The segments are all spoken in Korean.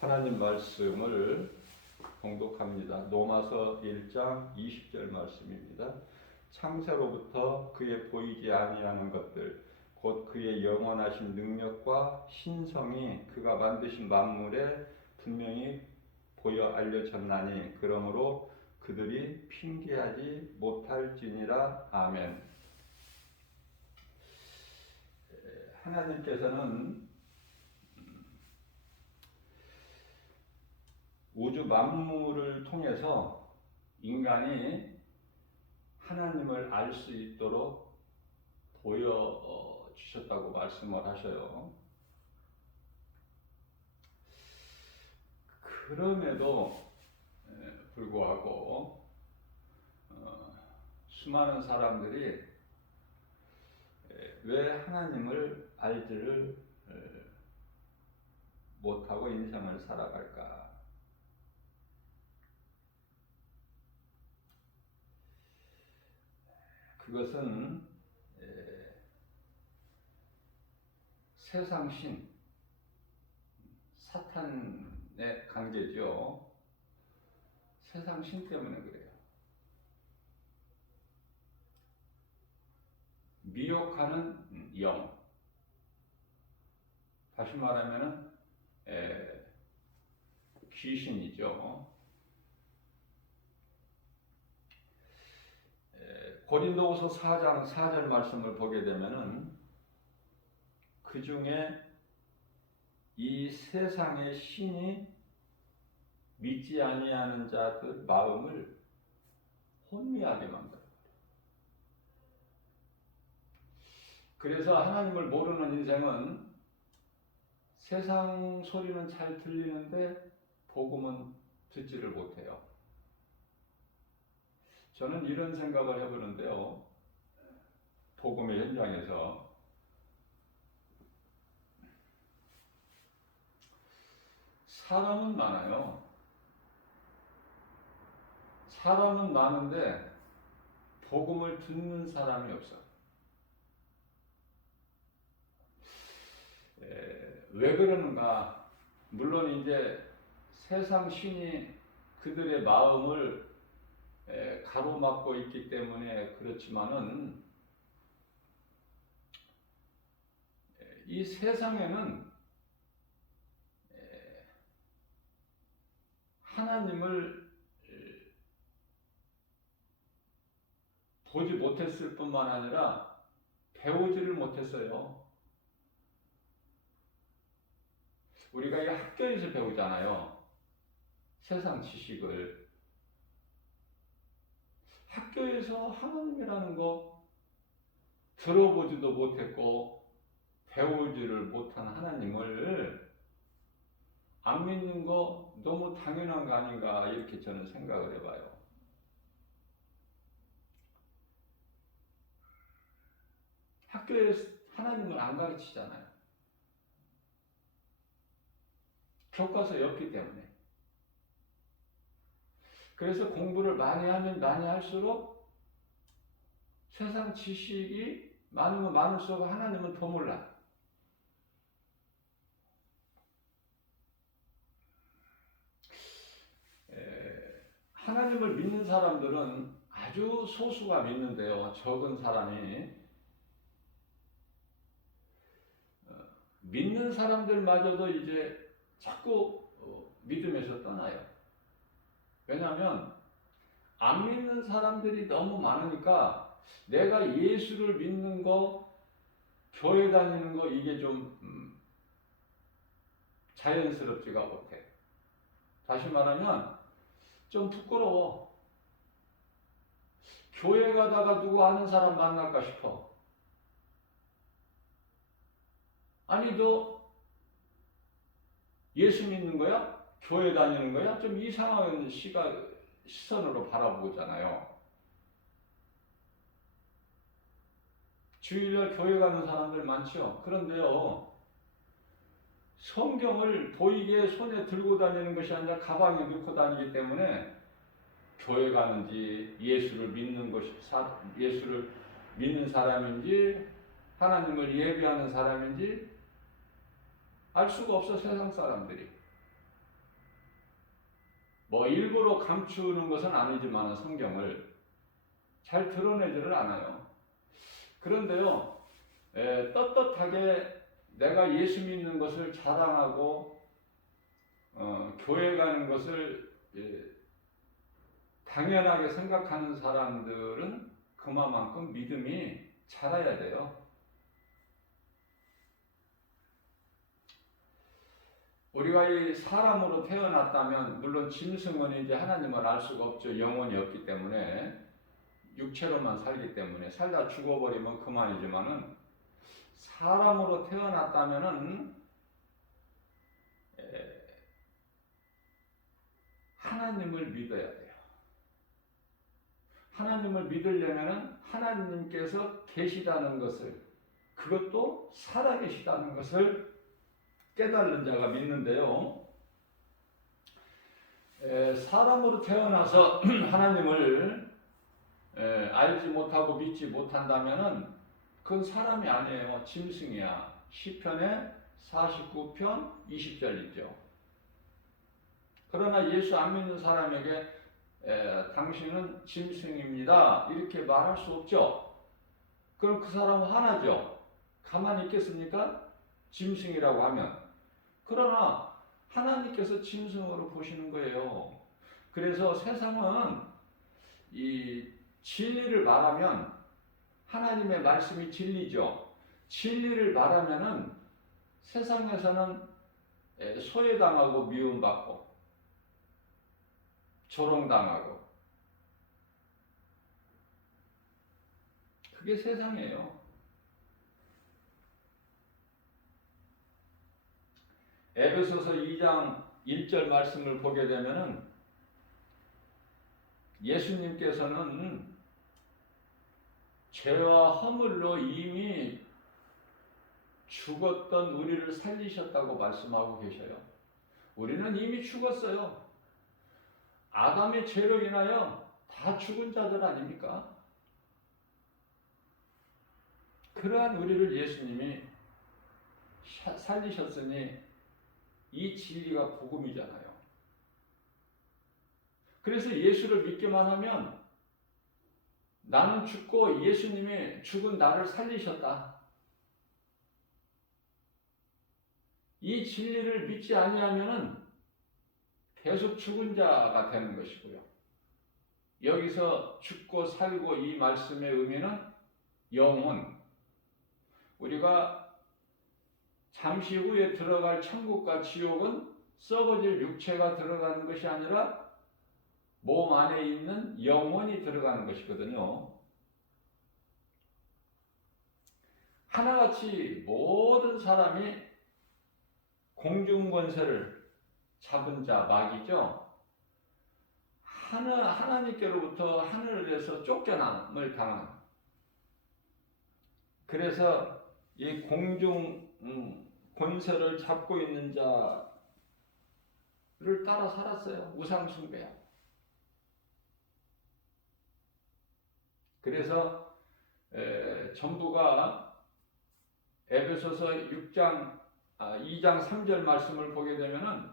하나님 말씀을 봉독합니다. 로마서 1장 20절 말씀입니다. 창세로부터 그의 보이지 아니하는 것들 곧 그의 영원하신 능력과 신성이 그가 만드신 만물에 분명히 보여 알려졌나니 그러므로 그들이 핑계하지 못할지니라. 아멘. 하나님께서는 우주 만물을 통해서 인간이 하나님을 알 수 있도록 보여주셨다고 말씀을 하셔요. 그럼에도 불구하고 수많은 사람들이 왜 하나님을 알지를 못하고 인생을 살아갈까? 그것은 세상신, 사탄의 관계죠. 세상신 때문에 그래요. 미혹하는 영, 다시 말하면 귀신이죠. 고린도후서 4장 4절 말씀을 보게 되면은 그 중에 이 세상의 신이 믿지 아니하는 자들 마음을 혼미하게 만들어요. 그래서 하나님을 모르는 인생은 세상 소리는 잘 들리는데 복음은 듣지를 못해요. 저는 이런 생각을 해보는데요. 복음의 현장에서 사람은 많아요. 사람은 많은데 복음을 듣는 사람이 없어요. 왜 그러는가? 물론 이제 세상 신이 그들의 마음을 가로막고 있기 때문에 그렇지만은 이 세상에는 하나님을 보지 못했을 뿐만 아니라 배우지를 못했어요. 우리가 이 학교에서 배우잖아요. 세상 지식을. 학교에서 하나님이라는 거 들어보지도 못했고 배우지를 못한 하나님을 안 믿는 거 너무 당연한 거 아닌가 이렇게 저는 생각을 해봐요. 학교에서 하나님을 안 가르치잖아요. 교과서에 없기 때문에. 그래서 공부를 많이 하면 많이 할수록 세상 지식이 많으면 많을수록 하나님은 더 몰라. 하나님을 믿는 사람들은 아주 소수가 믿는데요. 적은 사람이. 믿는 사람들마저도 이제 자꾸 믿음에서 떠나요. 왜냐하면 안 믿는 사람들이 너무 많으니까 내가 예수를 믿는 거, 교회 다니는 거 이게 좀 자연스럽지가 못해. 다시 말하면 좀 부끄러워. 교회 가다가 누구 아는 사람 만날까 싶어. 아니 너 예수 믿는 거야? 교회 다니는 거야? 좀 이상한 시선으로 바라보잖아요. 주일날 교회 가는 사람들 많죠. 그런데요, 성경을 보이게 손에 들고 다니는 것이 아니라 가방에 넣고 다니기 때문에 교회 가는지 예수를 믿는 사람인지 하나님을 예배하는 사람인지 알 수가 없어, 세상 사람들이. 뭐 일부러 감추는 것은 아니지만 성경을 잘 드러내지를 않아요. 그런데요, 떳떳하게 내가 예수 믿는 것을 자랑하고 교회 가는 것을 당연하게 생각하는 사람들은 그만큼 믿음이 자라야 돼요. 우리가 이 사람으로 태어났다면 물론 짐승은 이제 하나님을 알 수가 없죠. 영혼이 없기 때문에 육체로만 살기 때문에 살다 죽어버리면 그만이지만은 사람으로 태어났다면은 하나님을 믿어야 돼요. 하나님을 믿으려면은 하나님께서 계시다는 것을, 그것도 살아계시다는 것을 깨달은 자가 믿는데요. 사람으로 태어나서 하나님을 알지 못하고 믿지 못한다면은 그건 사람이 아니에요. 짐승이야. 시편의 49편 20절이죠. 그러나 예수 안 믿는 사람에게 당신은 짐승입니다, 이렇게 말할 수 없죠. 그럼 그 사람은 화나죠. 가만히 있겠습니까? 짐승이라고 하면. 그러나 하나님께서 짐승으로 보시는 거예요. 그래서 세상은 이 진리를 말하면, 하나님의 말씀이 진리죠. 진리를 말하면은 세상에서는 소외당하고 미움받고 조롱당하고, 그게 세상이에요. 에베소서 2장 1절 말씀을 보게 되면은 예수님께서는 죄와 허물로 이미 죽었던 우리를 살리셨다고 말씀하고 계셔요. 우리는 이미 죽었어요. 아담의 죄로 인하여 다 죽은 자들 아닙니까? 그러한 우리를 예수님이 살리셨으니 이 진리가 복음이잖아요. 그래서 예수를 믿기만 하면 나는 죽고 예수님이 죽은 나를 살리셨다, 이 진리를 믿지 아니하면은 계속 죽은 자가 되는 것이고요. 여기서 죽고 살고 이 말씀의 의미는 영혼, 우리가 잠시 후에 들어갈 천국과 지옥은 썩어질 육체가 들어가는 것이 아니라 몸 안에 있는 영혼이 들어가는 것이거든요. 하나같이 모든 사람이 공중권세를 잡은 자, 마귀죠. 하나님께로부터 하늘에서 쫓겨남을 당한, 그래서 이 공중 권세를 잡고 있는 자를 따라 살았어요. 우상숭배야. 그래서 전부가 에베소서 2장 3절 말씀을 보게 되면은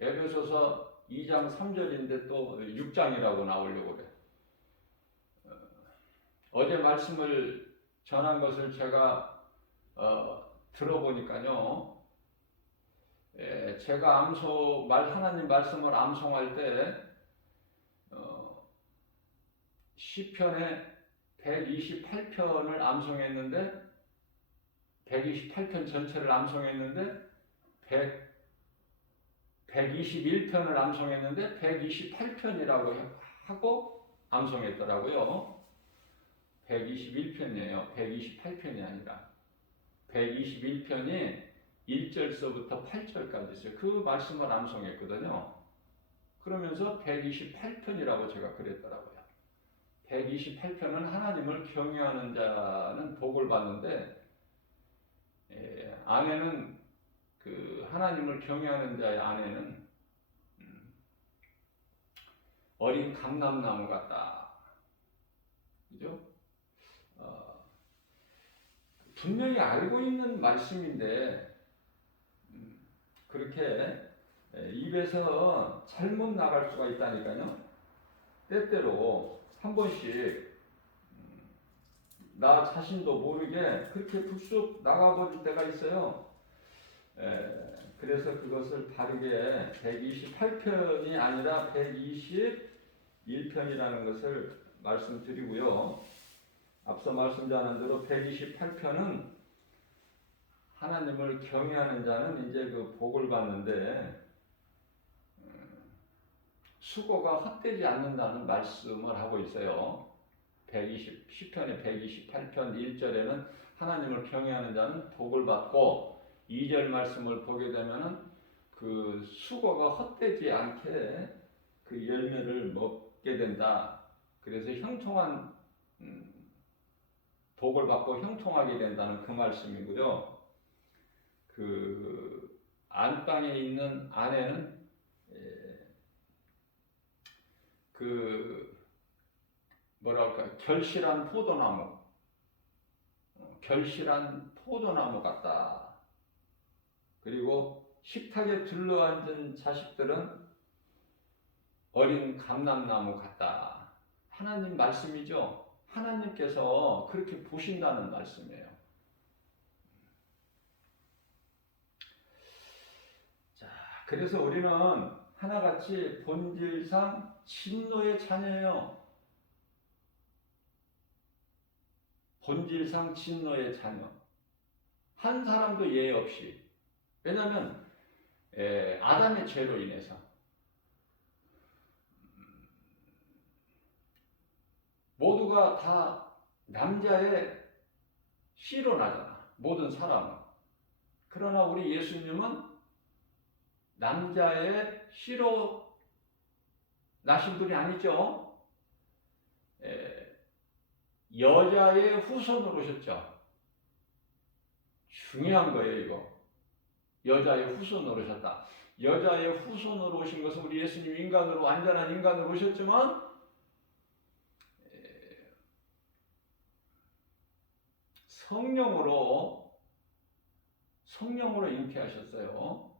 에베소서 2장 3절인데 또 6장이라고 나오려고 그래. 어제 말씀을 전한 것을 제가 들어보니까요, 제가 하나님 말씀을 암송할 때 시편의 128편을 암송했는데, 128편 전체를 암송했는데 121편을 암송했는데 128편이라고 하고 암송했더라고요. 121편이에요. 128편이 아니라 121편이 1절서부터 8절까지 있어요. 그 말씀을 암송했거든요. 그러면서 128편이라고 제가 그랬더라고요. 128편은 하나님을 경외하는 자는 복을 받는데, 안에는 그 하나님을 경외하는 자의 안에는 어린 감람나무 같다, 그죠? 분명히 알고 있는 말씀인데 그렇게 입에서 잘못 나갈 수가 있다니까요. 때때로 한 번씩 나 자신도 모르게 그렇게 불쑥 나가버릴 때가 있어요. 그래서 그것을 바르게 128편이 아니라 121편이라는 것을 말씀드리고요. 앞서 말씀드린 대로 128편은 하나님을 경외하는 자는 이제 그 복을 받는데 수고가 헛되지 않는다는 말씀을 하고 있어요. 10편의 128편 1절에는 하나님을 경외하는 자는 복을 받고 2절 말씀을 보게 되면은 그 수고가 헛되지 않게 그 열매를 먹게 된다. 그래서 형통한 복을 받고 형통하게 된다는 그 말씀이고요. 그 안방에 있는 아내는 그 뭐랄까 결실한 포도나무 같다. 그리고 식탁에 둘러앉은 자식들은 어린 감람나무 같다. 하나님 말씀이죠. 하나님께서 그렇게 보신다는 말씀이에요. 자, 그래서 우리는 하나같이 본질상 진노의 자녀예요. 본질상 진노의 자녀. 한 사람도 예외 없이. 왜냐하면 아담의 죄로 인해서 모두가 다 남자의 씨로 나잖아. 모든 사람은. 그러나 우리 예수님은 남자의 씨로 나신 분이 아니죠. 여자의 후손으로 오셨죠. 중요한 거예요, 이거. 여자의 후손으로 오셨다. 여자의 후손으로 오신 것은 우리 예수님 인간으로, 완전한 인간으로 오셨지만 성령으로 잉태하셨어요.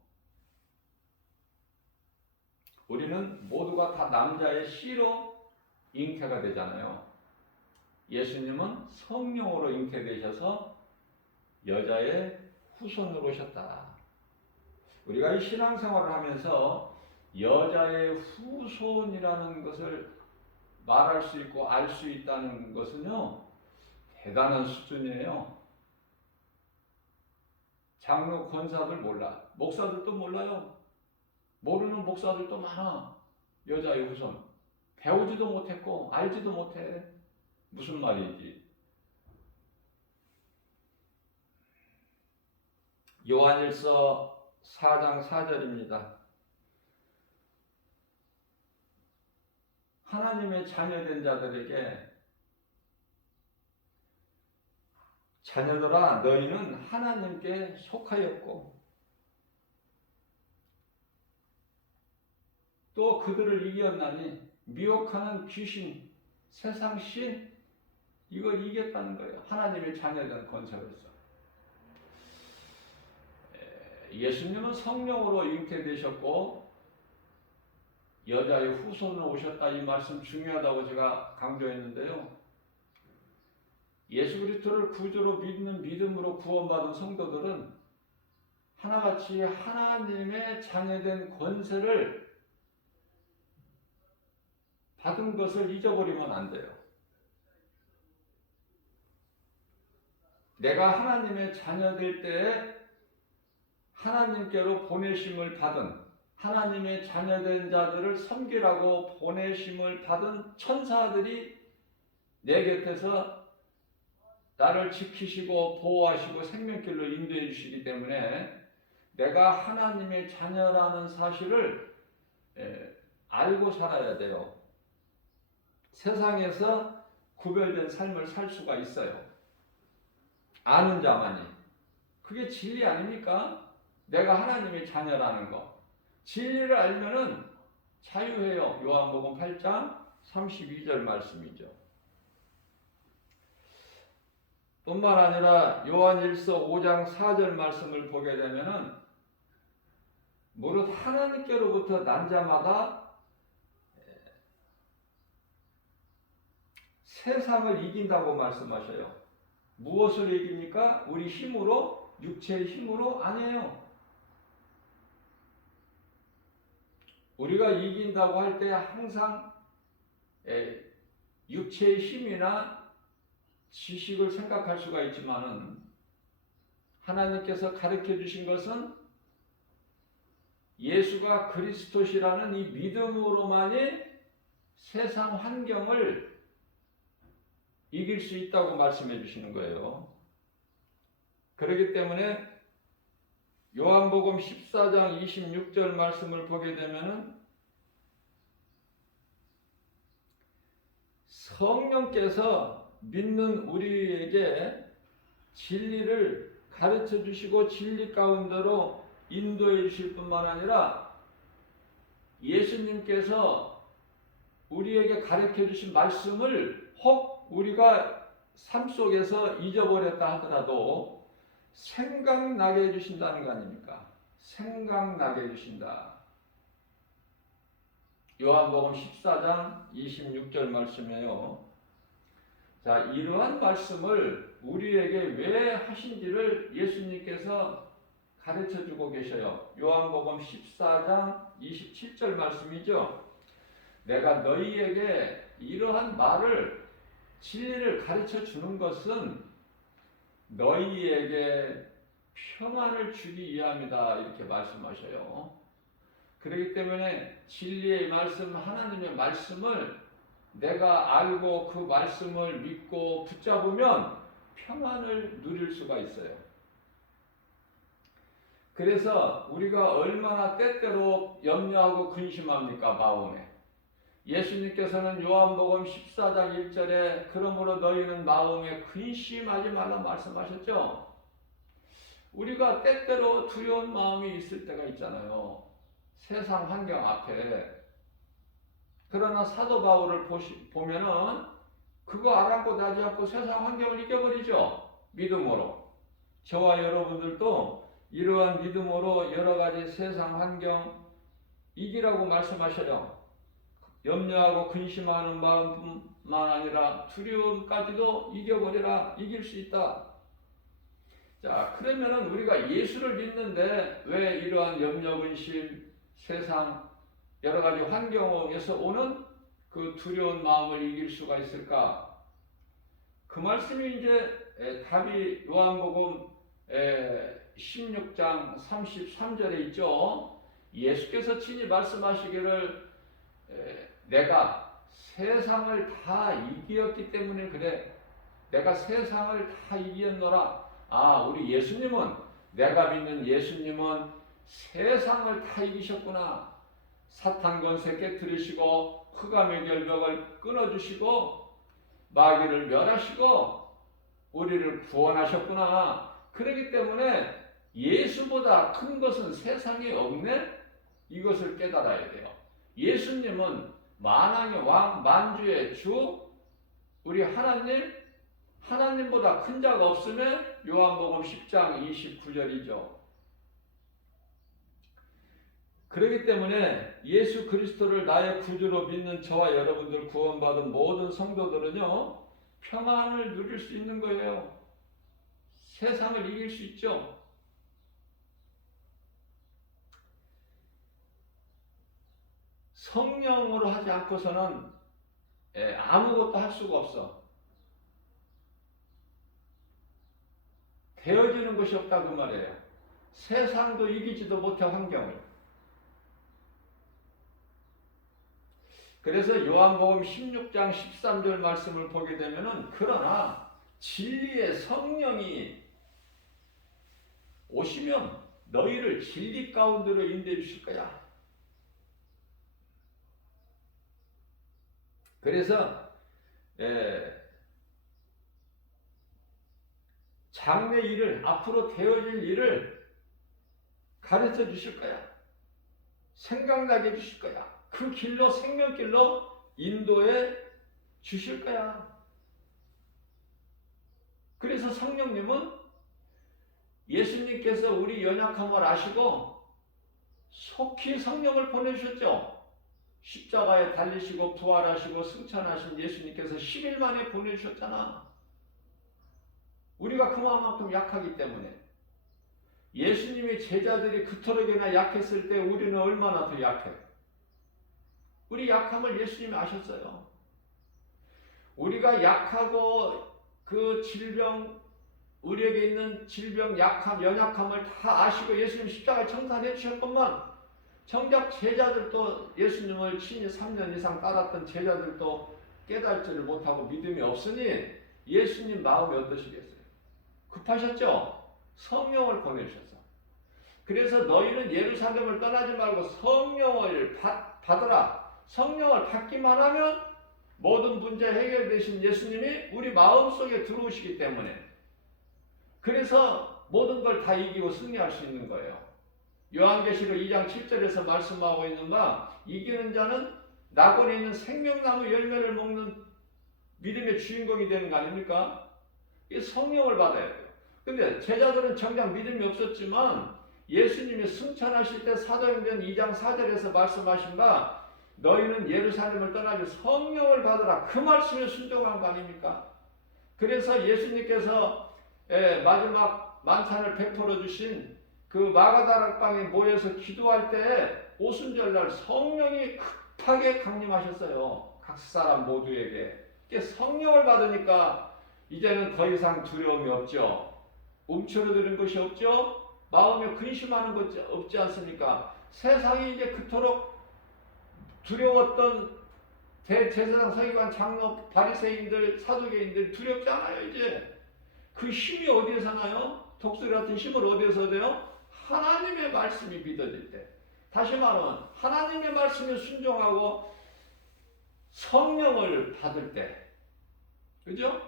우리는 모두가 다 남자의 씨로 잉태가 되잖아요. 예수님은 성령으로 잉태되셔서 여자의 후손으로 오셨다. 우리가 이 신앙생활을 하면서 여자의 후손이라는 것을 말할 수 있고 알 수 있다는 것은요, 대단한 수준이에요. 장로 권사들 몰라. 목사들도 몰라요. 모르는 목사들도 많아. 여자의 후손. 배우지도 못했고 알지도 못해. 무슨 말인지. 요한일서 4장 4절입니다. 하나님의 자녀된 자들에게 자녀들아 너희는 하나님께 속하였고 또 그들을 이겼나니 미혹하는 귀신, 세상 신 이걸 이겼다는 거예요. 하나님의 자녀된 권세로서. 예수님은 성령으로 잉태되셨고 여자의 후손으로 오셨다. 이 말씀 중요하다고 제가 강조했는데요. 예수 그리스도를 구주로 믿는 믿음으로 구원받은 성도들은 하나같이 하나님의 자녀된 권세를 받은 것을 잊어버리면 안 돼요. 내가 하나님의 자녀될 때에 하나님께로 보내심을 받은 하나님의 자녀된 자들을 섬기라고 보내심을 받은 천사들이 내 곁에서 나를 지키시고 보호하시고 생명길로 인도해 주시기 때문에 내가 하나님의 자녀라는 사실을 알고 살아야 돼요. 세상에서 구별된 삶을 살 수가 있어요. 아는 자만이. 그게 진리 아닙니까? 내가 하나님의 자녀라는 거. 진리를 알면은 자유해요. 요한복음 8장 32절 말씀이죠. 뿐만 아니라 요한일서 5장 4절 말씀을 보게 되면은 무릇 하나님께로부터 난 자마다 세상을 이긴다고 말씀하셔요. 무엇을 이깁니까? 우리 힘으로, 육체의 힘으로? 아니에요. 우리가 이긴다고 할 때 항상 육체의 힘이나 지식을 생각할 수가 있지만은 하나님께서 가르쳐 주신 것은 예수가 그리스도시라는 이 믿음으로만이 세상 환경을 이길 수 있다고 말씀해 주시는 거예요. 그렇기 때문에 요한복음 14장 26절 말씀을 보게 되면은 성령께서 믿는 우리에게 진리를 가르쳐 주시고 진리 가운데로 인도해 주실 뿐만 아니라 예수님께서 우리에게 가르쳐 주신 말씀을 혹 우리가 삶 속에서 잊어버렸다 하더라도 생각나게 해주신다는 거 아닙니까? 생각나게 해주신다. 요한복음 14장 26절 말씀이에요. 자, 이러한 말씀을 우리에게 왜 하신지를 예수님께서 가르쳐 주고 계셔요. 요한복음 14장 27절 말씀이죠. 내가 너희에게 이러한 말을 진리를 가르쳐 주는 것은 너희에게 평안을 주기 위함이다 이렇게 말씀하셔요. 그렇기 때문에 진리의 말씀, 하나님의 말씀을 내가 알고 그 말씀을 믿고 붙잡으면 평안을 누릴 수가 있어요. 그래서 우리가 얼마나 때때로 염려하고 근심합니까? 마음에. 예수님께서는 요한복음 14장 1절에 그러므로 너희는 마음에 근심하지 말라 말씀하셨죠. 우리가 때때로 두려운 마음이 있을 때가 있잖아요. 세상 환경 앞에. 그러나 사도 바울을 보면은 그거 아랑곳하지 않고 세상 환경을 이겨버리죠. 믿음으로. 저와 여러분들도 이러한 믿음으로 여러 가지 세상 환경 이기라고 말씀하셔요. 염려하고 근심하는 마음뿐만 아니라 두려움까지도 이겨버리라. 이길 수 있다. 자, 그러면은 우리가 예수를 믿는데 왜 이러한 염려, 근심, 세상 여러 가지 환경에서 오는 그 두려운 마음을 이길 수가 있을까? 그 말씀이 이제 답이 요한복음 16장 33절에 있죠. 예수께서 친히 말씀하시기를 내가 세상을 다 이기었기 때문에 그래. 내가 세상을 다 이기었노라. 아, 우리 예수님은, 내가 믿는 예수님은 세상을 다 이기셨구나. 사탄 권세 깨뜨리시고 흑암의 결벽을 끊어주시고 마귀를 멸하시고 우리를 구원하셨구나. 그렇기 때문에 예수보다 큰 것은 세상에 없네? 이것을 깨달아야 돼요. 예수님은 만왕의 왕, 만주의 주, 우리 하나님보다 큰 자가 없으면 요한복음 10장 29절이죠. 그렇기 때문에 예수 그리스도를 나의 구주로 믿는 저와 여러분들 구원받은 모든 성도들은요, 평안을 누릴 수 있는 거예요. 세상을 이길 수 있죠. 성령으로 하지 않고서는 아무것도 할 수가 없어. 되어지는 것이 없다 그 말이에요. 세상도 이기지도 못해 환경을. 그래서 요한복음 16장 13절 말씀을 보게 되면은 그러나 진리의 성령이 오시면 너희를 진리 가운데로 인도해 주실 거야. 그래서 장래 일을, 앞으로 되어질 일을 가르쳐 주실 거야. 생각나게 해주실 거야. 그 길로, 생명길로 인도해 주실 거야. 그래서 성령님은 예수님께서 우리 연약함을 아시고 속히 성령을 보내주셨죠. 십자가에 달리시고 부활하시고 승천하신 예수님께서 10일 만에 보내주셨잖아. 우리가 그만큼 약하기 때문에. 예수님의 제자들이 그토록이나 약했을 때 우리는 얼마나 더 약해. 우리 약함을 예수님이 아셨어요. 우리가 약하고 그 질병, 우리에게 있는 질병, 약함, 연약함을 다 아시고 예수님 십자가에 청산해 주셨건만 정작 제자들도 예수님을 친히 3년 이상 따랐던 제자들도 깨달지를 못하고 믿음이 없으니 예수님 마음이 어떠시겠어요? 급하셨죠? 성령을 보내주셨어. 그래서 너희는 예루살렘을 떠나지 말고 성령을 받으라. 성령을 받기만 하면 모든 문제 해결되신 예수님이 우리 마음속에 들어오시기 때문에 그래서 모든 걸 다 이기고 승리할 수 있는 거예요. 요한계시록 2장 7절에서 말씀하고 있는가 이기는 자는 낙원에 있는 생명나무 열매를 먹는 믿음의 주인공이 되는 거 아닙니까? 이 성령을 받아야 돼요. 근데 제자들은 정작 믿음이 없었지만 예수님이 승천하실 때 사도행전 2장 4절에서 말씀하신가 너희는 예루살렘을 떠나지 성령을 받으라. 그 말씀에 순종한 거 아닙니까? 그래서 예수님께서 마지막 만찬을 베풀어 주신 그 마가다락방에 모여서 기도할 때 오순절날 성령이 급하게 강림하셨어요. 각 사람 모두에게. 성령을 받으니까 이제는 더 이상 두려움이 없죠. 움츠러드는 것이 없죠. 마음에 근심하는 것이 없지 않습니까? 세상이 이제 그토록 두려웠던 대제사장 서기관 장로 바리새인들 사두개인들 두렵지 않아요. 이제 그 힘이 어디에서 나요? 독수리 같은 힘을 어디에서 얻어요? 하나님의 말씀이 믿어질 때. 다시 말하면 하나님의 말씀에 순종하고 성령을 받을 때. 그죠?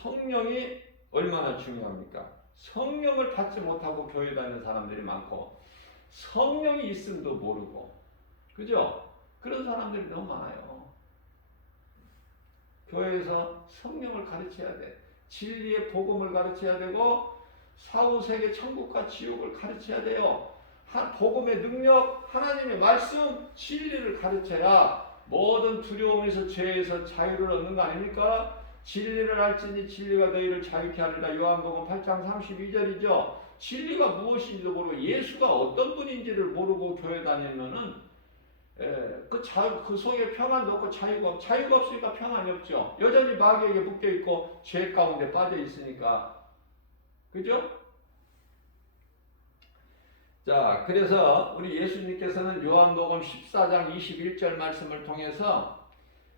성령이 얼마나 중요합니까? 성령을 받지 못하고 교회 다니는 사람들이 많고 성령이 있음도 모르고 그죠? 그런 사람들이 너무 많아요. 교회에서 성령을 가르쳐야 돼. 진리의 복음을 가르쳐야 되고 사후세계 천국과 지옥을 가르쳐야 돼요. 복음의 능력, 하나님의 말씀, 진리를 가르쳐야 모든 두려움에서 죄에서 자유를 얻는 거 아닙니까? 진리를 알지니 진리가 너희를 자유케 하리라. 요한복음 8장 32절이죠. 진리가 무엇인지도 모르고 예수가 어떤 분인지를 모르고 교회 다니면은 그 속에 평안도 없고 자유가 없으니까 평안이 없죠. 여전히 마귀에게 묶여 있고 죄 가운데 빠져 있으니까. 그죠? 자, 그래서 우리 예수님께서는 요한복음 14장 21절 말씀을 통해서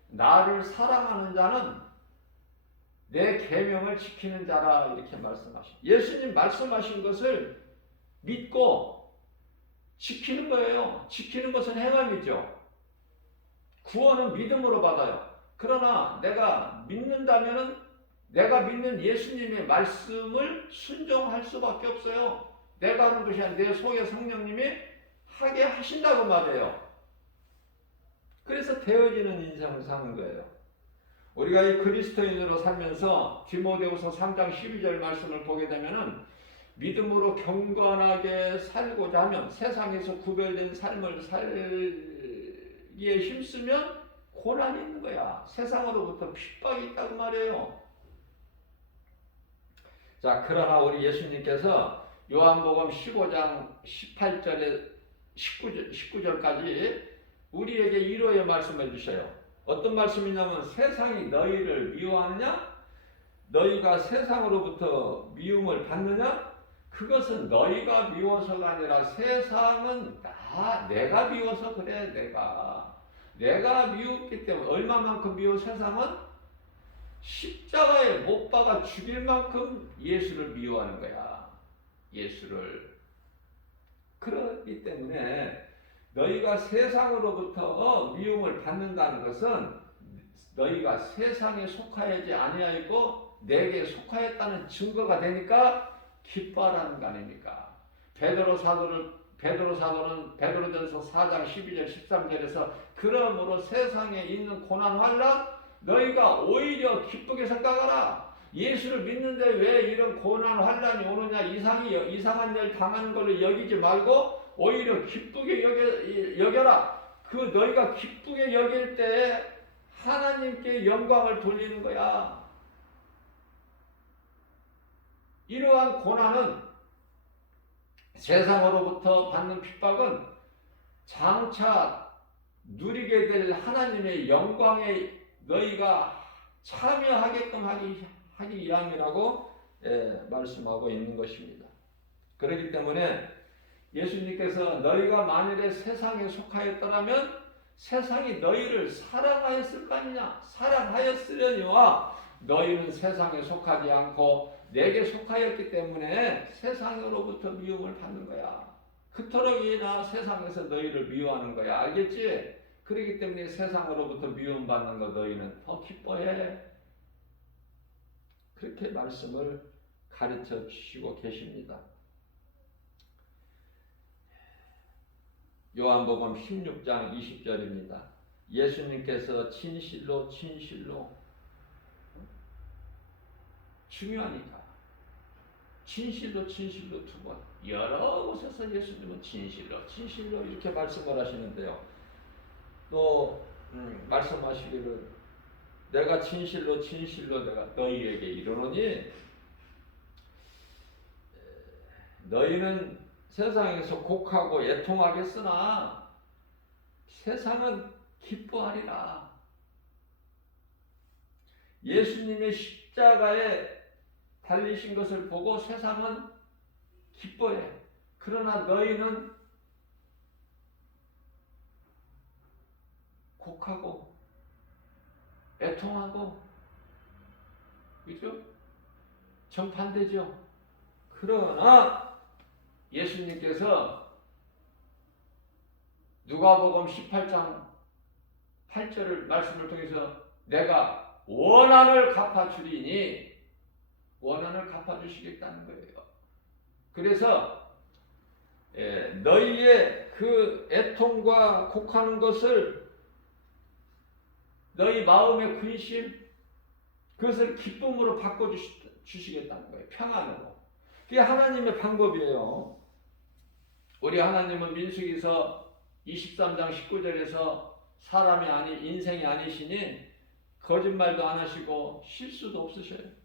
나를 사랑하는 자는 내 계명을 지키는 자라 이렇게 말씀하신. 예수님 말씀하신 것을 믿고 지키는 거예요. 지키는 것은 행함이죠. 구원은 믿음으로 받아요. 그러나 내가 믿는다면은 내가 믿는 예수님의 말씀을 순종할 수밖에 없어요. 내가 하는 것이 아니라 내 속에 성령님이 하게 하신다고 말해요. 그래서 되어지는 인생을 사는 거예요. 우리가 이 그리스도인으로 살면서 디모데후서 3장 12절 말씀을 보게 되면은 믿음으로 경건하게 살고자 하면 세상에서 구별된 삶을 살기에 힘쓰면 고난이 있는 거야. 세상으로부터 핍박이 있다고 말해요. 자, 그러나 우리 예수님께서 요한복음 15장 18절에 19절까지 우리에게 위로의 말씀을 주셔요. 어떤 말씀이냐면 세상이 너희를 미워하느냐? 너희가 세상으로부터 미움을 받느냐? 그것은 너희가 미워서가 아니라 세상은 내가 미워서 그래. 내가 미웠기 때문에. 얼마만큼 미워? 세상은 십자가에 못 박아 죽일 만큼 예수를 미워하는 거야. 예수를. 그렇기 때문에 너희가 세상으로부터 미움을 받는다는 것은 너희가 세상에 속하지 아니하였고 내게 속하였다는 증거가 되니까 기뻐하라는 거 아닙니까? 베드로 사도는 베드로전서 4장 12절 13절에서 그러므로 세상에 있는 고난 환난 너희가 오히려 기쁘게 생각하라. 예수를 믿는데 왜 이런 고난 환난이 오느냐, 이상한 일 당하는 걸로 여기지 말고 오히려 기쁘게 여겨라. 그 너희가 기쁘게 여길 때 하나님께 영광을 돌리는 거야. 이러한 고난은, 세상으로부터 받는 핍박은 장차 누리게 될 하나님의 영광에 너희가 참여하게끔 하기 위함이라고 말씀하고 있는 것입니다. 그렇기 때문에 예수님께서 너희가 만일에 세상에 속하였더라면 세상이 너희를 사랑하였을 거 아니냐. 사랑하였으려니와 너희는 세상에 속하지 않고 내게 속하였기 때문에 세상으로부터 미움을 받는 거야. 그토록이나 세상에서 너희를 미워하는 거야. 알겠지? 그렇기 때문에 세상으로부터 미움받는 거 너희는 더 기뻐해. 그렇게 말씀을 가르쳐 주시고 계십니다. 요한복음 16장 20절입니다. 예수님께서 진실로 중요하니까 진실로 두 번, 여러 곳에서 예수님은 진실로 이렇게 말씀을 하시는데요. 또 말씀하시기를 내가 진실로 내가 너희에게 이르노니 너희는 세상에서 곡하고 애통하겠으나 세상은 기뻐하리라. 예수님의 십자가에 달리신 것을 보고 세상은 기뻐해. 그러나 너희는 곡하고 애통하고, 그죠? 정반대죠. 그러나 예수님께서 누가복음 18장 8절을 말씀을 통해서 내가 원한을 갚아주리니 원한을 갚아주시겠다는 거예요. 그래서 너희의 그 애통과 곡하는 것을, 너희 마음의 근심, 그것을 기쁨으로 바꿔주시겠다는 거예요. 평안으로. 그게 하나님의 방법이에요. 우리 하나님은 민수기서 23장 19절에서 사람이 인생이 아니시니 거짓말도 안 하시고 실수도 없으셔요.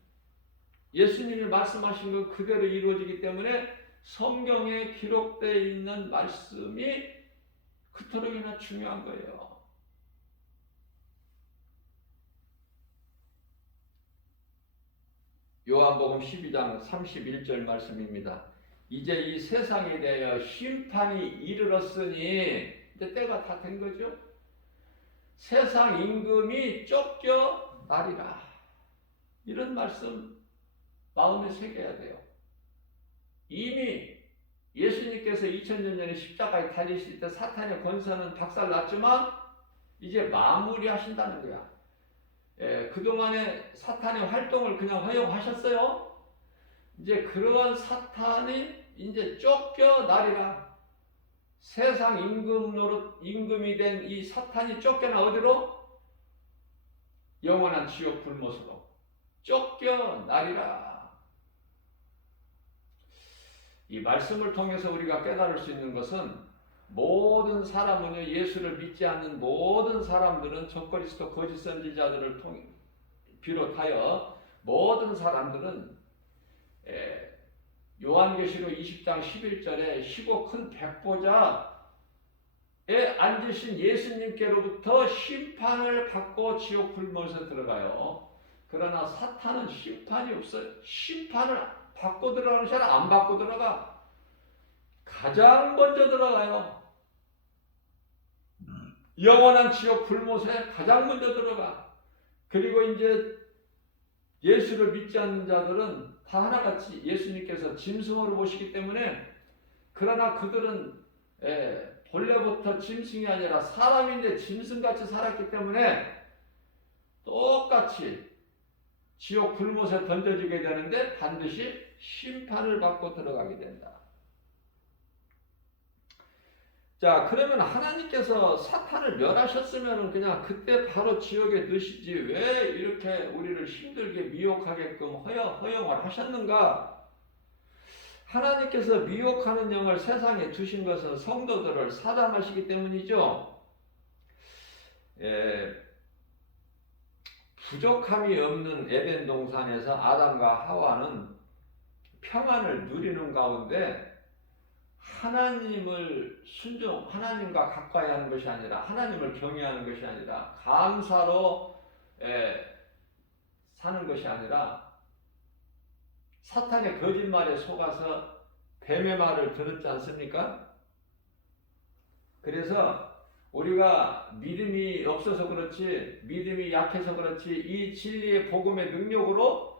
예수님이 말씀하신 것 그대로 이루어지기 때문에 성경에 기록되어 있는 말씀이 그토록이나 중요한 거예요. 요한복음 12장 31절 말씀입니다. 이제 이 세상에 대하여 심판이 이르렀으니, 이제 때가 다 된 거죠. 세상 임금이 쫓겨나리라. 이런 말씀 마음에 새겨야 돼요. 이미 예수님께서 2000년 전에 십자가에 달리실 때 사탄의 권세는 박살났지만 이제 마무리하신다는 거야. 그동안에 사탄의 활동을 그냥 허용하셨어요. 이제 그러한 사탄이 이제 쫓겨나리라. 세상 임금이 된 이 사탄이 쫓겨나 어디로? 영원한 지옥 불못으로 쫓겨나리라. 이 말씀을 통해서 우리가 깨달을 수 있는 것은, 모든 사람은요, 예수를 믿지 않는 모든 사람들은 적그리스도 거짓 선지자들을 비롯하여 모든 사람들은 요한계시록 20장 11절에 시고 큰 백보자에 앉으신 예수님께로부터 심판을 받고 지옥 불못에 들어가요. 그러나 사탄은 심판이 없어요. 심판을 받고 들어가는 사람 안 받고 들어가. 가장 먼저 들어가요. 영원한 지옥 불못에 가장 먼저 들어가. 그리고 이제 예수를 믿지 않는 자들은 다 하나같이 예수님께서 짐승으로 보시기 때문에, 그러나 그들은 본래부터 짐승이 아니라 사람인데 짐승같이 살았기 때문에 똑같이 지옥 불못에 던져지게 되는데 반드시 심판을 받고 들어가게 된다. 자, 그러면 하나님께서 사탄을 멸하셨으면 그냥 그때 바로 지옥에 넣으시지 왜 이렇게 우리를 힘들게 미혹하게끔 허용을 하셨는가? 하나님께서 미혹하는 영을 세상에 두신 것은 성도들을 사랑하시기 때문이죠. 부족함이 없는 에덴 동산에서 아담과 하와는 평안을 누리는 가운데 하나님과 가까이 하는 것이 아니라, 하나님을 경외하는 것이 아니라, 감사로 사는 것이 아니라, 사탄의 거짓말에 속아서 뱀의 말을 들었지 않습니까? 그래서 우리가 믿음이 없어서 그렇지, 믿음이 약해서 그렇지, 이 진리의 복음의 능력으로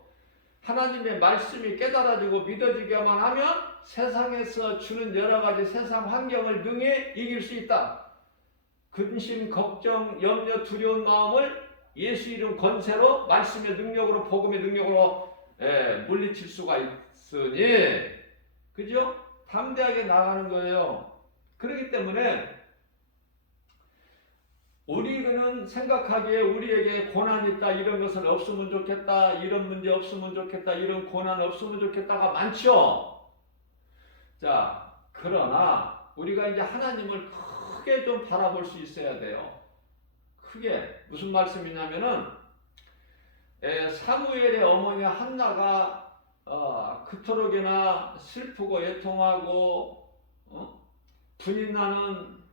하나님의 말씀이 깨달아지고 믿어지게만 하면 세상에서 주는 여러 가지 세상 환경을 능히 이길 수 있다. 근심, 걱정, 염려, 두려운 마음을 예수 이름 권세로, 말씀의 능력으로, 복음의 능력으로 물리칠 수가 있으니, 그죠? 담대하게 나가는 거예요. 그렇기 때문에 우리는 생각하기에 우리에게 고난이 있다, 이런 것은 없으면 좋겠다, 이런 문제 없으면 좋겠다, 이런 고난 없으면 좋겠다가 많죠. 자, 그러나 우리가 이제 하나님을 크게 좀 바라볼 수 있어야 돼요. 크게. 무슨 말씀이냐면은 사무엘의 어머니 한나가 그토록이나 슬프고 애통하고 분이 나는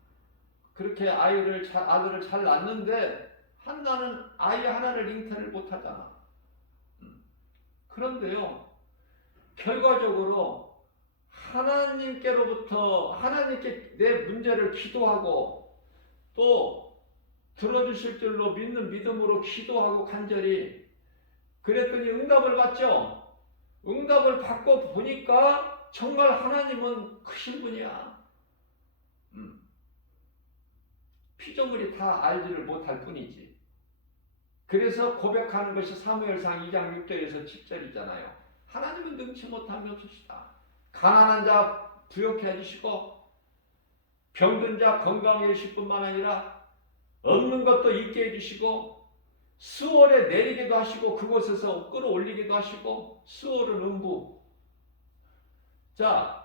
그렇게 아들을 잘 낳는데 한나는 아이 하나를 잉태를 못하잖아. 그런데요, 결과적으로 하나님께로부터 하나님께 내 문제를 기도하고 또 들어주실 줄로 믿는 믿음으로 기도하고 간절히 그랬더니 응답을 받죠. 응답을 받고 보니까 정말 하나님은 크신 분이야. 피조물이 다 알지를 못할 뿐이지. 그래서 고백하는 것이 사무엘상 2장 6절에서 7절이잖아요. 하나님은 능치 못함이 없으시다. 가난한 자 부욕해 해주시고 병든 자 건강해 해주실 뿐만 아니라 없는 것도 있게 해주시고 수월에 내리기도 하시고 그곳에서 끌어올리기도 하시고 수월은 음부. 자,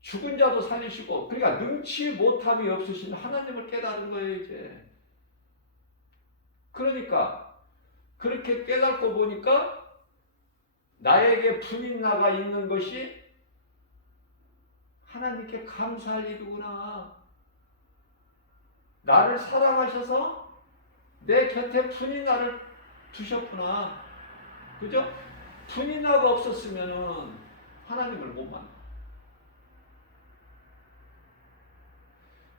죽은 자도 살리시고, 그러니까 능치 못함이 없으신 하나님을 깨달은 거예요, 이제. 그러니까 그렇게 깨닫고 보니까 나에게 분인나가 있는 것이 하나님께 감사할 일이구나. 나를 사랑하셔서 내 곁에 분인나를 두셨구나. 그죠? 분인나가 없었으면 하나님을 못 만나.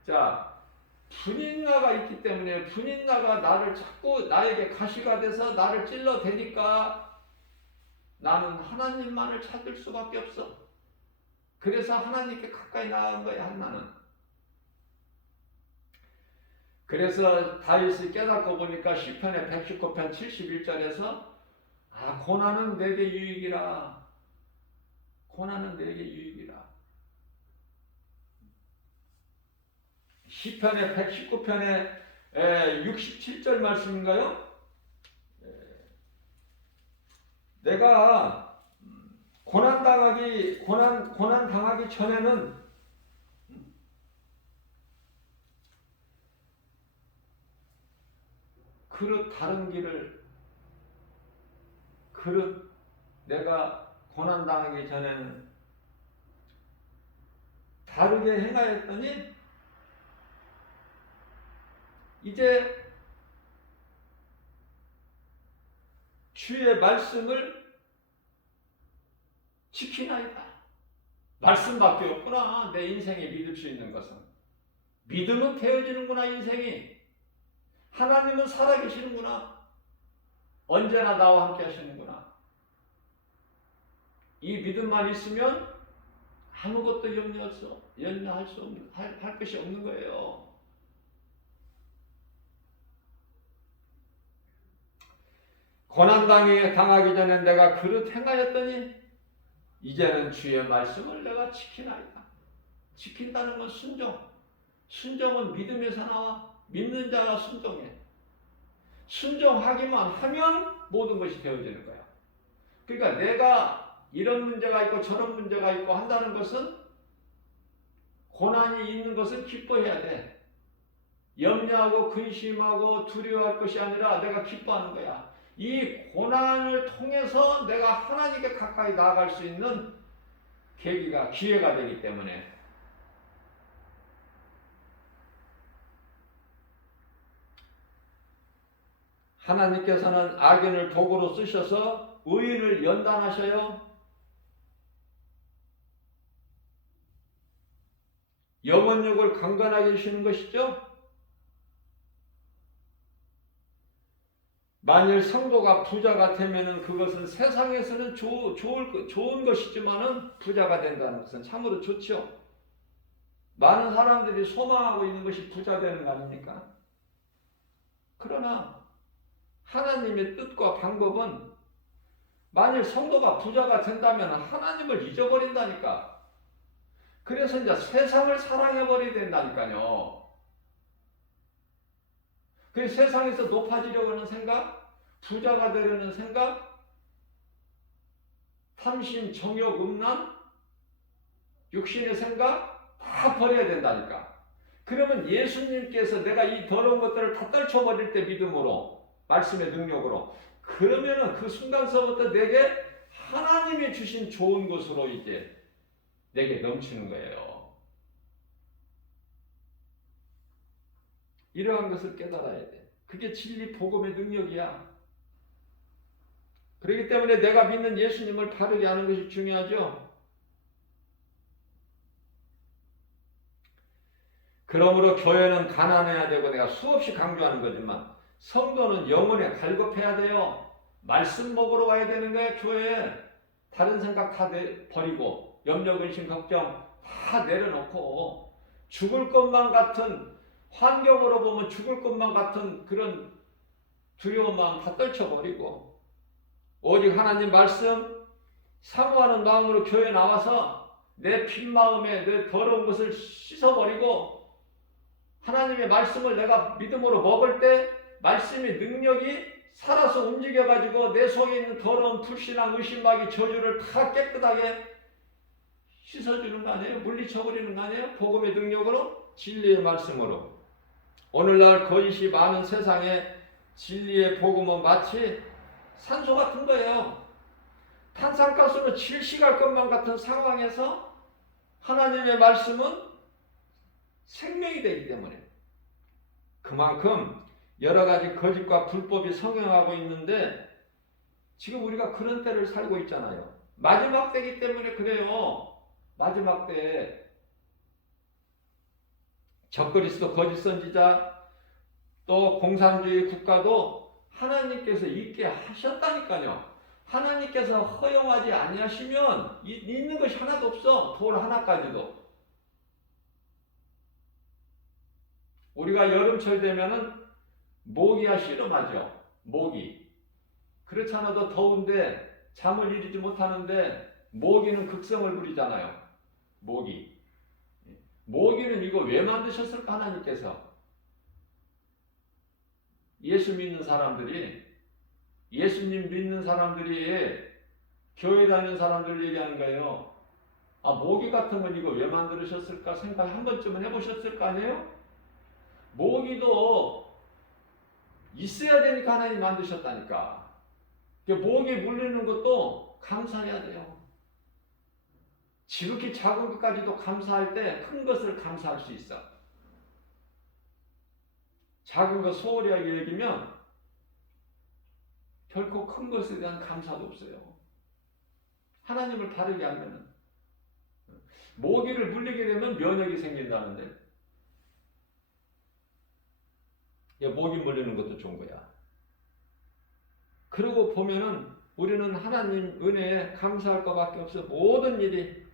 자, 분인나가 있기 때문에 분인나가 나를 자꾸 나에게 가시가 돼서 나를 찔러대니까 나는 하나님만을 찾을 수밖에 없어. 그래서 하나님께 가까이 나간 거야, 한나는. 그래서 다윗이 깨닫고 보니까 시편의 119편 71절에서 고난은 내게 유익이라. 고난은 내게 유익이라. 시편의 119편의 67절 말씀인가요? 내가 고난 당하기 전에는 내가 고난 당하기 전에는 다르게 행하였더니 이제 주의 말씀을 지키나이다. 말씀밖에 없구나. 내 인생에 믿을 수 있는 것은. 믿음은 되어지는구나, 인생이. 하나님은 살아계시는구나. 언제나 나와 함께 하시는구나. 이 믿음만 있으면 아무것도 염려할 수 없는, 할 것이 없는 거예요. 고난당하기 전에 내가 그릇 행하였더니 이제는 주의 말씀을 내가 지키나이다. 지킨다는 건 순종. 순종은 믿음에서 나와. 믿는 자가 순종해. 순종하기만 하면 모든 것이 되어지는 거야. 그러니까 내가 이런 문제가 있고 저런 문제가 있고 한다는 것은, 고난이 있는 것은 기뻐해야 돼. 염려하고 근심하고 두려워할 것이 아니라 내가 기뻐하는 거야. 이 고난을 통해서 내가 하나님께 가까이 나아갈 수 있는 계기가, 기회가 되기 때문에. 하나님께서는 악인을 도구로 쓰셔서 의인을 연단하셔요. 영혼력을 강건하게 해주시는 것이죠. 만일 성도가 부자가 되면은 그것은 세상에서는 좋은 것이지만은, 부자가 된다는 것은 참으로 좋죠. 많은 사람들이 소망하고 있는 것이 부자 되는 거 아닙니까? 그러나 하나님의 뜻과 방법은, 만일 성도가 부자가 된다면 하나님을 잊어버린다니까. 그래서 이제 세상을 사랑해버려야 된다니까요. 그 세상에서 높아지려고 하는 생각, 부자가 되려는 생각, 탐심, 정욕, 음란, 육신의 생각 다 버려야 된다니까. 그러면 예수님께서 내가 이 더러운 것들을 다 떨쳐버릴 때 믿음으로, 말씀의 능력으로, 그러면은 그 순간서부터 내게 하나님이 주신 좋은 것으로 이제 내게 넘치는 거예요. 이러한 것을 깨달아야 돼. 그게 진리 복음의 능력이야. 그렇기 때문에 내가 믿는 예수님을 바르게 아는 것이 중요하죠. 그러므로 교회는 가난해야 되고, 내가 수없이 강조하는 거지만 성도는 영혼에 갈급해야 돼요. 말씀 먹으러 가야 되는 거예요. 교회에 다른 생각 다 버리고, 염려, 근심, 걱정 다 내려놓고, 죽을 것만 같은, 환경으로 보면 죽을 것만 같은 그런 두려운 마음 다 떨쳐버리고, 오직 하나님 말씀 사모하는 마음으로 교회에 나와서 내 빈 마음에 내 더러운 것을 씻어버리고, 하나님의 말씀을 내가 믿음으로 먹을 때 말씀의 능력이 살아서 움직여가지고 내 속에 있는 더러운 불신앙, 의심마귀, 저주를 다 깨끗하게 씻어주는 거 아니에요? 물리쳐버리는 거 아니에요? 복음의 능력으로, 진리의 말씀으로. 오늘날 거짓이 많은 세상에 진리의 복음은 마치 산소 같은 거예요. 탄산가스로 질식할 것만 같은 상황에서 하나님의 말씀은 생명이 되기 때문에, 그만큼 여러 가지 거짓과 불법이 성행하고 있는데, 지금 우리가 그런 때를 살고 있잖아요. 마지막 때이기 때문에 그래요. 마지막 때 적그리스도, 거짓 선지자, 또 공산주의 국가도 하나님께서 있게 하셨다니까요. 하나님께서 허용하지 아니하시면 있는 것이 하나도 없어. 돌 하나까지도. 우리가 여름철 되면은 모기가 씨름하죠. 모기. 그렇지 않아도 더운데 잠을 이루지 못하는데 모기는 극성을 부리잖아요. 모기는 이거 왜 만드셨을까? 하나님께서. 예수님 믿는 사람들이 교회 다니는 사람들 얘기하는 거예요. 아, 모기 같은 건 이거 왜 만드셨을까 생각 한 번쯤은 해보셨을 거 아니에요? 모기도 있어야 되니까 하나님 만드셨다니까. 모기 물리는 것도 감사해야 돼요. 지극히 작은 것까지도 감사할 때 큰 것을 감사할 수 있어. 작은 것 소홀히 여기면 결코 큰 것에 대한 감사도 없어요. 하나님을 바르게 하면은. 모기를 물리게 되면 면역이 생긴다는데, 모기 물리는 것도 좋은 거야. 그러고 보면은 우리는 하나님 은혜에 감사할 것밖에 없어. 모든 일이.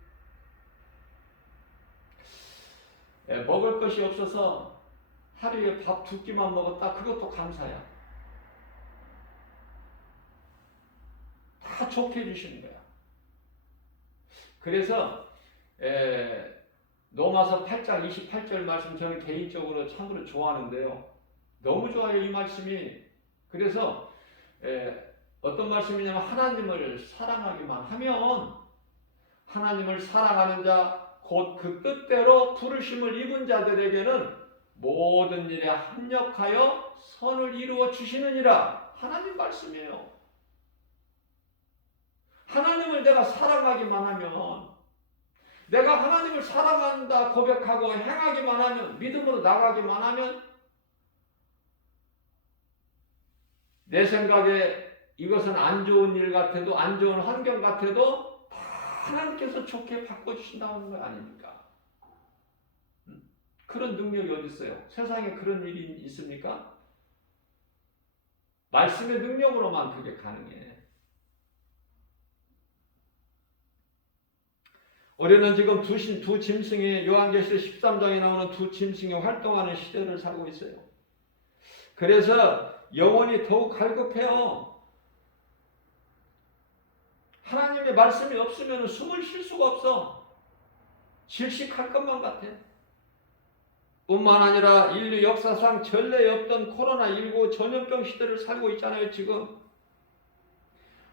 먹을 것이 없어서 하루에 밥 2끼만 먹었다. 그것도 감사야. 다 좋게 해주시는 거야. 그래서 로마서 8장 28절 말씀 저는 개인적으로 참으로 좋아하는데요. 너무 좋아요, 이 말씀이. 그래서 어떤 말씀이냐면 하나님을 사랑하기만 하면 하나님을 사랑하는 자 곧 그 뜻대로 부르심을 입은 자들에게는 모든 일에 합력하여 선을 이루어 주시느니라. 하나님 말씀이에요. 하나님을 내가 사랑하기만 하면, 내가 하나님을 사랑한다 고백하고 행하기만 하면, 믿음으로 나가기만 하면, 내 생각에 이것은 안 좋은 일 같아도, 안 좋은 환경 같아도 하나님께서 좋게 바꿔주신다는 거 아닙니까? 그런 능력이 어디 있어요? 세상에 그런 일이 있습니까? 말씀의 능력으로만 그게 가능해. 우리는 지금 두 짐승이 요한계시록 13장에 나오는 두 짐승이 활동하는 시대를 살고 있어요. 그래서 영혼이 더욱 갈급해요. 하나님의 말씀이 없으면 숨을 쉴 수가 없어. 질식할 것만 같아. 뿐만 아니라 인류 역사상 전례 없던 코로나19 전염병 시대를 살고 있잖아요, 지금.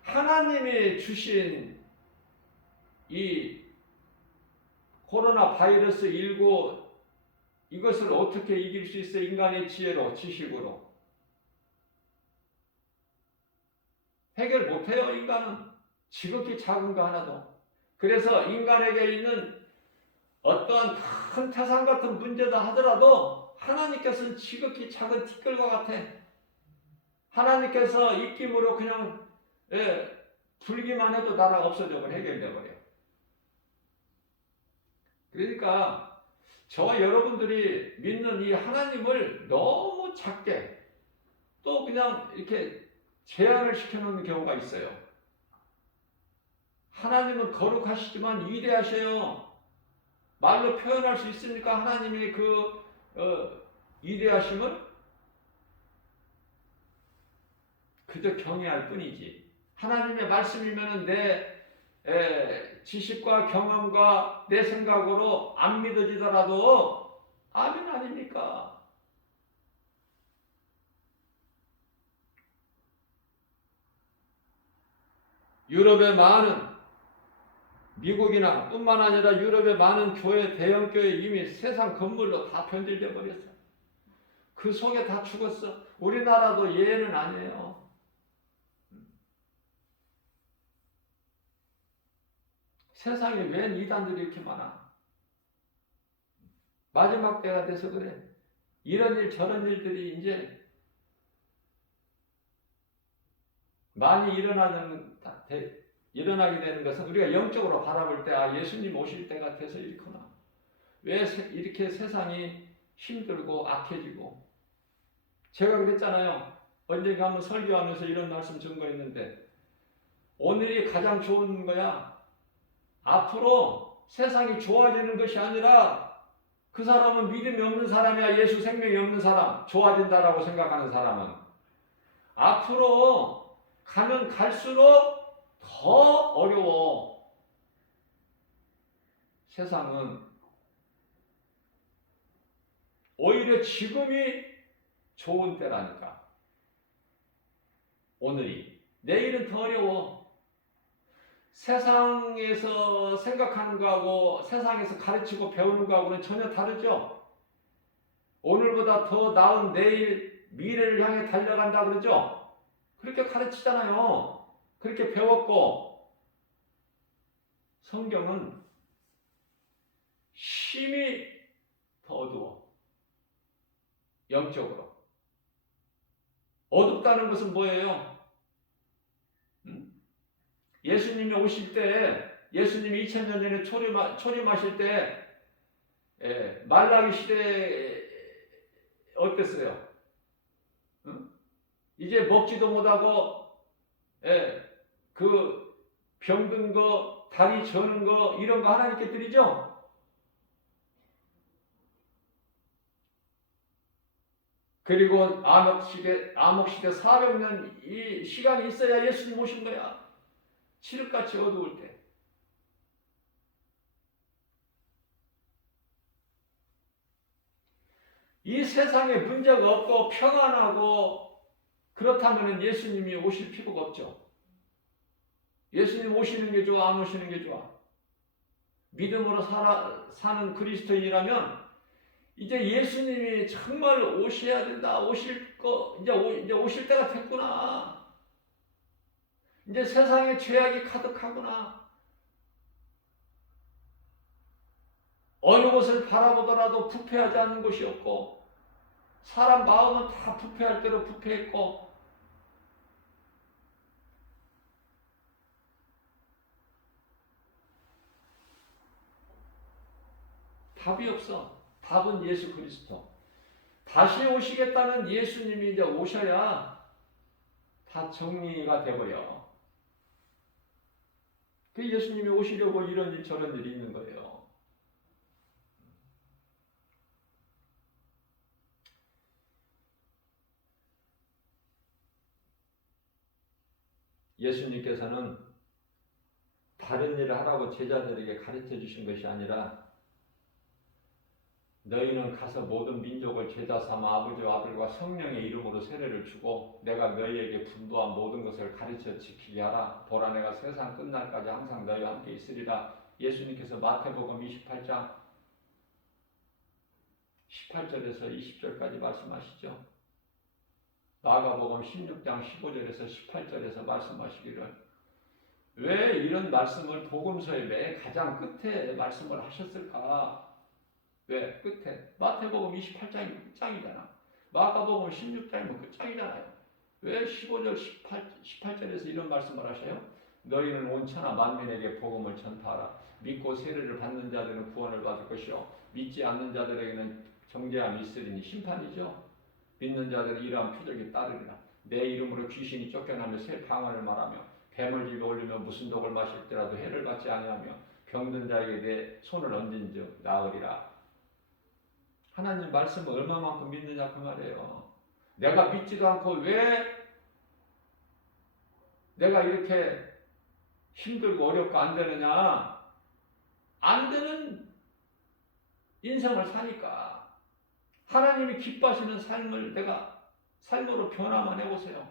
하나님이 주신 이 코로나 바이러스 19 이것을 어떻게 이길 수 있어? 인간의 지혜로, 지식으로. 해결 못해요, 인간은. 지극히 작은 거 하나도. 그래서 인간에게 있는 어떠한 큰 태산 같은 문제다 하더라도 하나님께서는 지극히 작은 티끌과 같아. 하나님께서 입김으로 그냥 불기만 해도 나라가 없어져 버려, 해결돼 버려. 그러니까 저와 여러분들이 믿는 이 하나님을 너무 작게 또 그냥 이렇게 제한을 시켜놓는 경우가 있어요. 하나님은 거룩하시지만 위대하셔요. 말로 표현할 수 있습니까? 하나님이 그 위대하심을? 그저 경외할 뿐이지. 하나님의 말씀이면 내 지식과 경험과 내 생각으로 안 믿어지더라도 아멘 아닙니까? 유럽의 많은 미국이나 뿐만 아니라 유럽의 많은 교회, 대형 교회 이미 세상 건물로 다 변질돼 버렸어. 그 속에 다 죽었어. 우리나라도 예외는 아니에요. 세상에 왜 이단들이 이렇게 많아? 마지막 때가 돼서 그래. 이런 일 저런 일들이 이제 많이 일어나게 되는 것은 우리가 영적으로 바라볼 때 예수님 오실 때가 돼서 이렇구나. 왜 이렇게 세상이 힘들고 악해지고. 제가 그랬잖아요. 언젠가 한번 설교하면서 이런 말씀 증거했는데 오늘이 가장 좋은 거야. 앞으로 세상이 좋아지는 것이 아니라 그 사람은 믿음이 없는 사람이야. 예수 생명이 없는 사람. 좋아진다라고 생각하는 사람은. 앞으로 가면 갈수록 더 어려워. 세상은 오히려 지금이 좋은 때라니까. 오늘이. 내일은 더 어려워. 세상에서 생각하는 거하고 세상에서 가르치고 배우는 거하고는 전혀 다르죠. 오늘보다 더 나은 내일, 미래를 향해 달려간다 그러죠. 그렇게 가르치잖아요. 그렇게 배웠고. 성경은 심히 더 어두워. 영적으로. 어둡다는 것은 뭐예요? 예수님이 오실 때, 예수님이 2000년 전에 초림하실 때 말라기 시대에 어땠어요? 이제 먹지도 못하고 그 병든 거, 다리 저는 거 이런 거 하나님께 드리죠? 그리고 암흑시대 400년 이 시간이 있어야 예수님 오신 거야. 칠흑같이 어두울 때. 이 세상에 문제가 없고 평안하고 그렇다면 예수님이 오실 필요가 없죠. 예수님 오시는 게 좋아, 안 오시는 게 좋아? 믿음으로 사는 그리스도인이라면 이제 예수님이 정말 오셔야 된다. 이제 오실 때가 됐구나. 이제 세상에 죄악이 가득하구나. 어느 곳을 바라보더라도 부패하지 않는 곳이 없고, 사람 마음은 다 부패할 대로 부패했고, 답이 없어. 답은 예수 그리스도. 다시 오시겠다는 예수님이 이제 오셔야 다 정리가 돼버려. 그 예수님이 오시려고 이런 일 저런 일이 있는 거예요. 예수님께서는 다른 일을 하라고 제자들에게 가르쳐 주신 것이 아니라 너희는 가서 모든 민족을 제자 삼아 아버지와 아들과 성령의 이름으로 세례를 주고 내가 너희에게 분부한 모든 것을 가르쳐 지키게 하라. 보라 내가 세상 끝날까지 항상 너희와 함께 있으리라. 예수님께서 마태복음 28장 18절에서 20절까지 말씀하시죠. 마가복음 16장 15절에서 18절에서 말씀하시기를 왜 이런 말씀을 복음서의 맨 가장 끝에 말씀을 하셨을까? 왜? 끝에. 마태복음 28장이 끝장이잖아. 마가복음 16장이면 끝장이잖아요. 왜 15절, 18절에서 이런 말씀을 하셔요? 너희는 온 천하 만민에게 복음을 전파하라. 믿고 세례를 받는 자들은 구원을 받을 것이요 믿지 않는 자들에게는 정죄함이 있으리니 심판이죠. 믿는 자들은 이러한 표적이 따르리라. 내 이름으로 귀신이 쫓겨나며 새 방언을 말하며 뱀을 집에 올리며 무슨 독을 마실 때라도 해를 받지 아니하며 병든 자에게 내 손을 얹은즉 나으리라. 하나님 말씀을 얼마만큼 믿느냐 그 말이에요. 내가 믿지도 않고 왜 내가 이렇게 힘들고 어렵고 안 되느냐? 안 되는 인생을 사니까 하나님이 기뻐하시는 삶을 내가 삶으로 변화만 해보세요.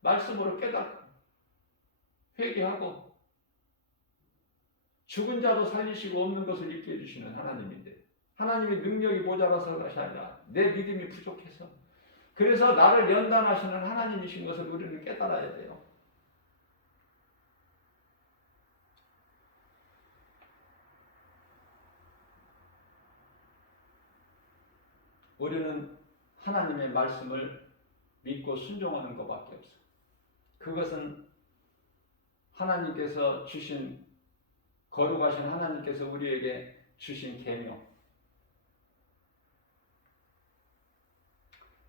말씀으로 깨닫고 회개하고 죽은 자도 살리시고 없는 것을 있게 해주시는 하나님인데 하나님의 능력이 모자라서 그것이 아니라 내 믿음이 부족해서 그래서 나를 연단하시는 하나님이신 것을 우리는 깨달아야 돼요. 우리는 하나님의 말씀을 믿고 순종하는 것밖에 없어요. 그것은 하나님께서 주신 거룩하신 하나님께서 우리에게 주신 계명.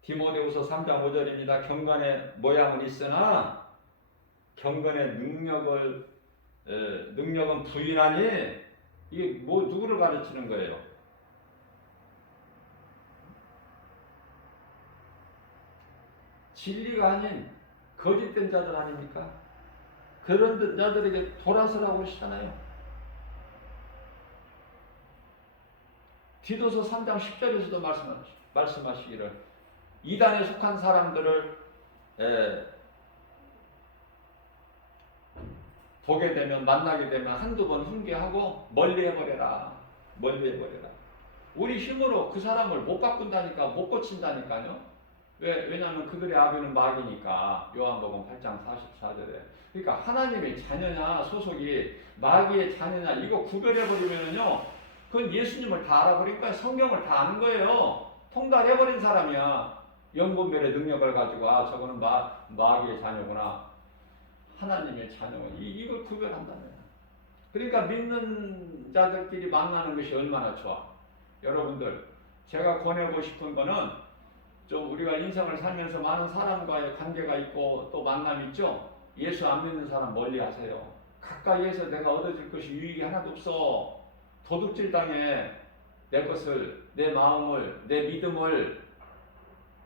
디모데후서 3장 5절입니다. 경건의 모양은 있으나 경건의 능력은 부인하니 이게 누구를 가르치는 거예요? 진리가 아닌 거짓된 자들 아닙니까? 그런 자들에게 돌아서라고 그러시잖아요. 디도서 3장 10절에서도 말씀하시기를 이단에 속한 사람들을 보게 되면 만나게 되면 한두 번 훈계하고 멀리해버려라. 멀리해버려라. 우리 힘으로 그 사람을 못 바꾼다니까 못 고친다니까요. 왜냐하면 그들의 아비는 마귀니까. 요한복음 8장 44절에. 그러니까 하나님의 자녀냐 소속이 마귀의 자녀냐 이거 구별해버리면요 그건 예수님을 다 알아버린 거야. 성경을 다 아는 거예요. 통달해버린 사람이야. 연분별의 능력을 가지고 저거는 마귀의 자녀구나. 하나님의 자녀구나. 이걸 구별한다면. 그러니까 믿는 자들끼리 만나는 것이 얼마나 좋아. 여러분들 제가 권하고 싶은 거는 좀 우리가 인생을 살면서 많은 사람과의 관계가 있고 또 만남이 있죠. 예수 안 믿는 사람 멀리 하세요. 가까이에서 내가 얻어질 것이 유익이 하나도 없어. 도둑질 당해. 내 것을, 내 마음을, 내 믿음을.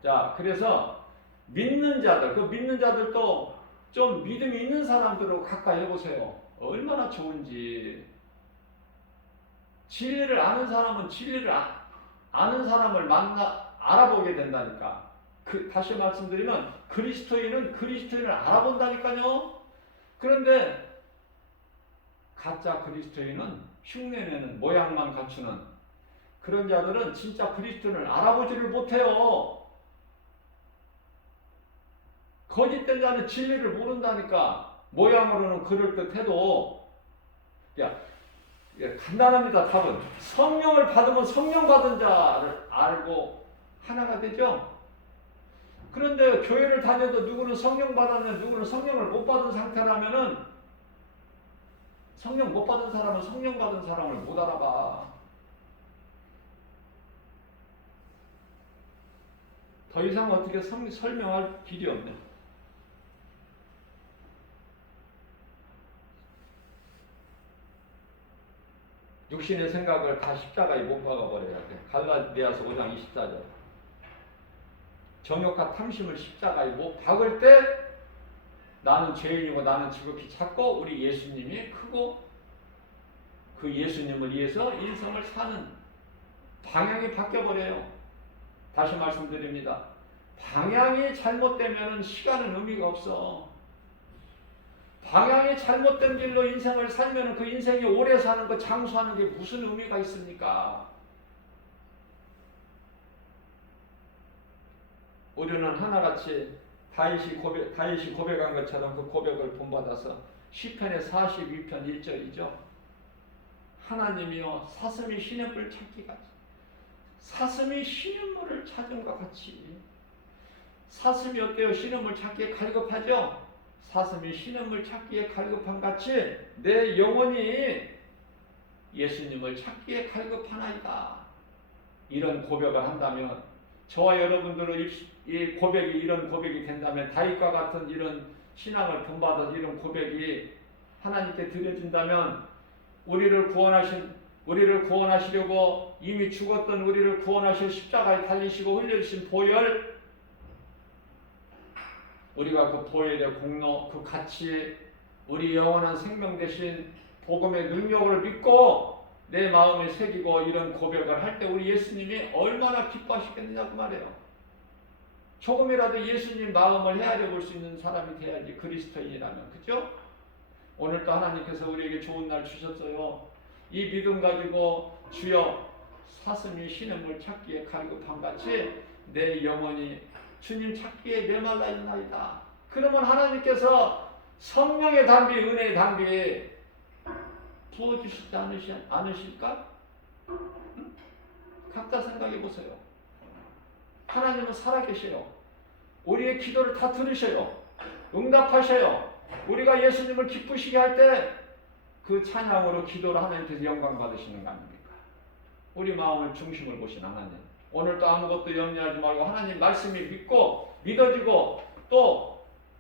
자, 그래서 믿는 자들, 그 믿는 자들도 좀 믿음이 있는 사람들하고 가까이 해보세요. 얼마나 좋은지. 진리를 아는 사람은 진리를 아는 사람을 알아보게 된다니까. 다시 말씀드리면 그리스도인은 그리스도인을 알아본다니까요. 그런데 가짜 그리스도인은 흉내내는 모양만 갖추는 그런 자들은 진짜 그리스도인을 알아보지를 못해요. 거짓된 자는 진리를 모른다니까. 모양으로는 그럴듯해도 간단합니다. 답은 성령을 받으면 성령 받은 자를 알고 하나가 되죠. 그런데 교회를 다녀도 누구는 성령 받았냐, 누구는 성령을 못 받은 상태라면은 성령 못 받은 사람은 성령 받은 사람을 못 알아봐. 더 이상 어떻게 설명할 길이 없네. 육신의 생각을 다 십자가에 못 박아버려야 돼. 갈라디아서 5장 24절. 정욕과 탐심을 십자가에 못 박을 때 나는 죄인이고 나는 지극히 작고 우리 예수님이 크고 그 예수님을 위해서 인생을 사는 방향이 바뀌어버려요. 다시 말씀드립니다. 방향이 잘못되면 시간은 의미가 없어. 방향이 잘못된 길로 인생을 살면 그 인생이 오래 사는 거 장수하는 게 무슨 의미가 있습니까? 우리는 하나같이 다윗이 고백한 것처럼 그 고백을 본받아서 시편의 42편 1절이죠. 하나님이여 사슴이 시냇물 찾기 같이 사슴이 시냇물을 찾은 것 같이 사슴이 어때요? 시냇물 찾기에 갈급하죠? 사슴이 시냇물 찾기에 갈급한 같이 내 영혼이 예수님을 찾기에 갈급하나이다. 이런 고백을 한다면 저와 여러분들은 이 고백이 이런 고백이 된다면 다윗과 같은 이런 신앙을 본받아서 이런 고백이 하나님께 드려진다면 우리를 구원하시려고 이미 죽었던 우리를 구원하실 십자가에 달리시고 흘려주신 보혈 우리가 그 보혈의 공로 그 가치 우리 영원한 생명 대신 복음의 능력을 믿고 내 마음에 새기고 이런 고백을 할 때 우리 예수님이 얼마나 기뻐하시겠느냐고 말해요. 조금이라도 예수님 마음을 헤아려 볼 수 있는 사람이 돼야지 그리스도인이라면. 그죠? 오늘도 하나님께서 우리에게 좋은 날 주셨어요. 이 믿음 가지고 주여 사슴이 시냇물 찾기에 갈급한 같이 내 영혼이 주님 찾기에 메말라 있나이다. 그러면 하나님께서 성령의 담비 은혜의 담비 부어주시지 않으실까? 응? 각자 생각해 보세요. 하나님은 살아계셔요. 우리의 기도를 다 들으셔요. 응답하셔요. 우리가 예수님을 기쁘시게 할 때 그 찬양으로 기도를 하나님께서 영광 받으시는 거 아닙니까? 우리 마음을 중심을 보신 하나님. 오늘도 아무것도 염려하지 말고 하나님 말씀이 믿어지고 또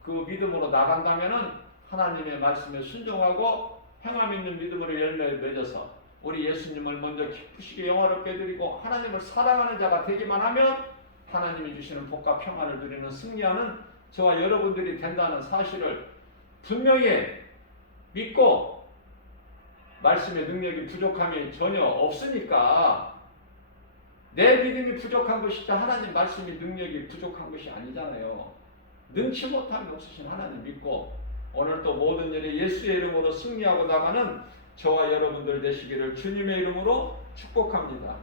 그 믿음으로 나간다면은 하나님의 말씀에 순종하고 행함 있는 믿음으로 열매를 맺어서 우리 예수님을 먼저 기쁘시게 영화롭게 드리고 하나님을 사랑하는 자가 되기만 하면 하나님이 주시는 복과 평안을 누리는 승리하는 저와 여러분들이 된다는 사실을 분명히 믿고 말씀의 능력이 부족함이 전혀 없으니까 내 믿음이 부족한 것이지 하나님 말씀의 능력이 부족한 것이 아니잖아요. 능치 못함이 없으신 하나님 믿고 오늘 또 모든 일에 예수의 이름으로 승리하고 나가는 저와 여러분들 되시기를 주님의 이름으로 축복합니다.